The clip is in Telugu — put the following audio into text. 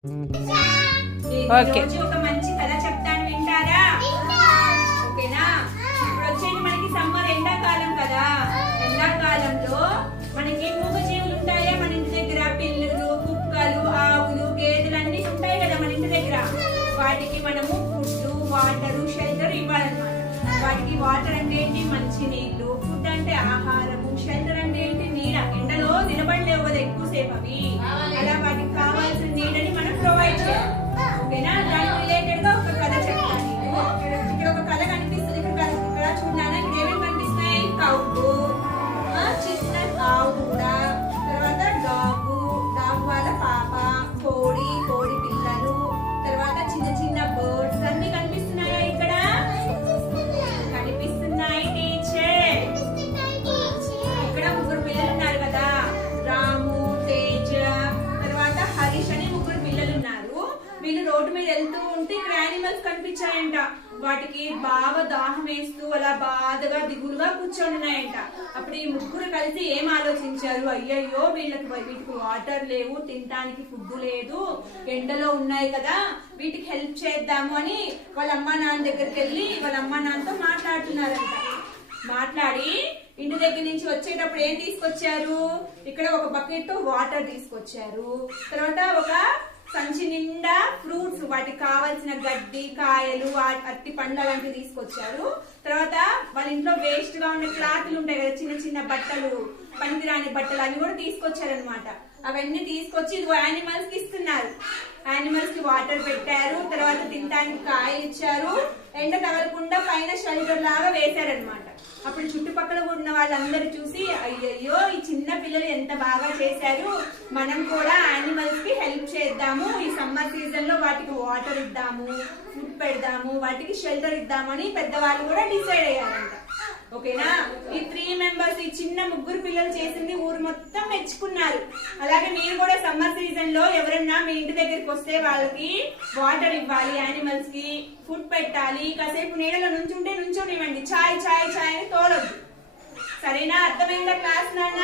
ఓకే ఒక మంచి కథ చెప్తాను, వింటారా? ఓకేనా? ఇప్పుడు వచ్చేది మనకి సమ్మర్ ఎండాకాలం కదా. ఎండాకాలంలో మనకి మూగజీవులు ఉంటాయా మన ఇంటి దగ్గర? పిల్లులు, కుక్కలు, ఆవులు, గేదెలు అన్ని ఉంటాయి కదా మన ఇంటి దగ్గర. వాటికి మనము ఫుడ్, వాటర్, షెల్టర్ ఇవ్వాలన్నమాట. వాటికి వాటర్ అంటే ఏంటి? మంచి నీళ్లు. ఫుడ్ అంటే ఆహారము. షెల్టర్ అంటే ఏంటి? నీడ. ఎండలో నిలబడలేవు కదా ఎక్కువసేపు అవి. అలా వాటికి కావాల్సిన నీడని మనం ప్రొవైడ్ చేయాలి. ఓకేనా? దానికి రిలేటెడ్ గా ఒక కథ చెప్తాను నేను. ఇక్కడ ఒక కథ కనిపిస్తుంది. ఇక్కడ చూడనా? ఇక్కడ ఏమేమి కనిపిస్తున్నాయి? కౌకు, చిన్న ఆవు కూడా, తర్వాత డాగు వాళ్ళ పాప, కోడి పిల్లలు, తర్వాత చిన్న చిన్న బర్డ్స్ అన్ని కనిపిస్తున్నాయా? ఇక్కడ కనిపిస్తున్నాయి టీచర్. ఇక్కడ ముగ్గురు పిల్లలు ఉన్నారు కదా, రాము, తేజ, తర్వాత హరీష్ అని ముగ్గురు పిల్లలు ఉన్నారు. వీళ్ళు రోడ్డు మీద వెళ్తూ ఉంటే ఇక్కడ యానిమల్స్ కనిపించాయంట. వాటికి బాగా దాహం వేస్తూ అలా బాధగా దిగులుగా కూర్చొని ఉన్నాయంట. అప్పుడు ఈ ముగ్గురు కలిసి ఏం ఆలోచించారు? అయ్యయ్యో వీటికి వాటర్ లేవు, తినడానికి ఫుడ్ లేదు, ఎండలో ఉన్నాయి కదా, వీటికి హెల్ప్ చేద్దాము అని వాళ్ళ అమ్మా నాన్న దగ్గరికి వెళ్ళి వాళ్ళ అమ్మా నాన్నతో మాట్లాడుతున్నారంట. మాట్లాడి ఇంటి దగ్గర నుంచి వచ్చేటప్పుడు ఏం తీసుకొచ్చారు? ఇక్కడ ఒక బకెట్ వాటర్ తీసుకొచ్చారు. తర్వాత ఒక సంచి నిండా ఫ్రూట్స్, వాటికి కావాల్సిన గడ్డి, కాయలు, అట్టి పండ్లు అలాంటివి తీసుకొచ్చారు. తర్వాత వాళ్ళ ఇంట్లో వేస్ట్ గా ఉన్న క్లాతులు ఉంటాయి కదా, చిన్న చిన్న బట్టలు, పనికిరాని బట్టలు, అవి కూడా తీసుకొచ్చారనమాట. అవన్నీ తీసుకొచ్చి యానిమల్స్ కి ఇస్తున్నారు. యానిమల్స్ కి వాటర్ పెట్టారు. తర్వాత తినడానికి కాయ ఇచ్చారు. ఎండ తగలకుండా పైన షెల్టర్ లాగా వేశారనమాట. అప్పుడు చుట్టుపక్కల ఉన్న వాళ్ళందరూ చూసి అయ్యయ్యో ఈ చిన్న పిల్లలు ఎంత బాగా చేశారు, మనం కూడా యానిమల్స్ కి హెల్ప్ చేద్దాము, ఈ సమ్మర్ సీజన్ లో వాటికి వాటర్ ఇద్దాము, ఫుడ్ పెడదాము, వాటికి షెల్టర్ ఇద్దామని పెద్దవాళ్ళు కూడా డిసైడ్ అయ్యారంట. ఓకేనా? ఈ 3 మెంబర్స్, ఈ చిన్న ముగ్గురు పిల్లలు చేసింది ఊరు మొత్తం మెచ్చుకున్నారు. అలాగే మీరు కూడా సమ్మర్ సీజన్ లో ఎవరన్నా మీ ఇంటి దగ్గరికి వస్తే వాళ్ళకి వాటర్ ఇవ్వాలి, యానిమల్స్ కి ఫుడ్ పెట్టాలి, కాసేపు నీడలో నుంచుంటే నుంచోనివ్వండి, చాయ్ చాయ్ చాయ్ అని తోలొద్దు. సరేనా? అర్థమైందా క్లాస్ నాన్న?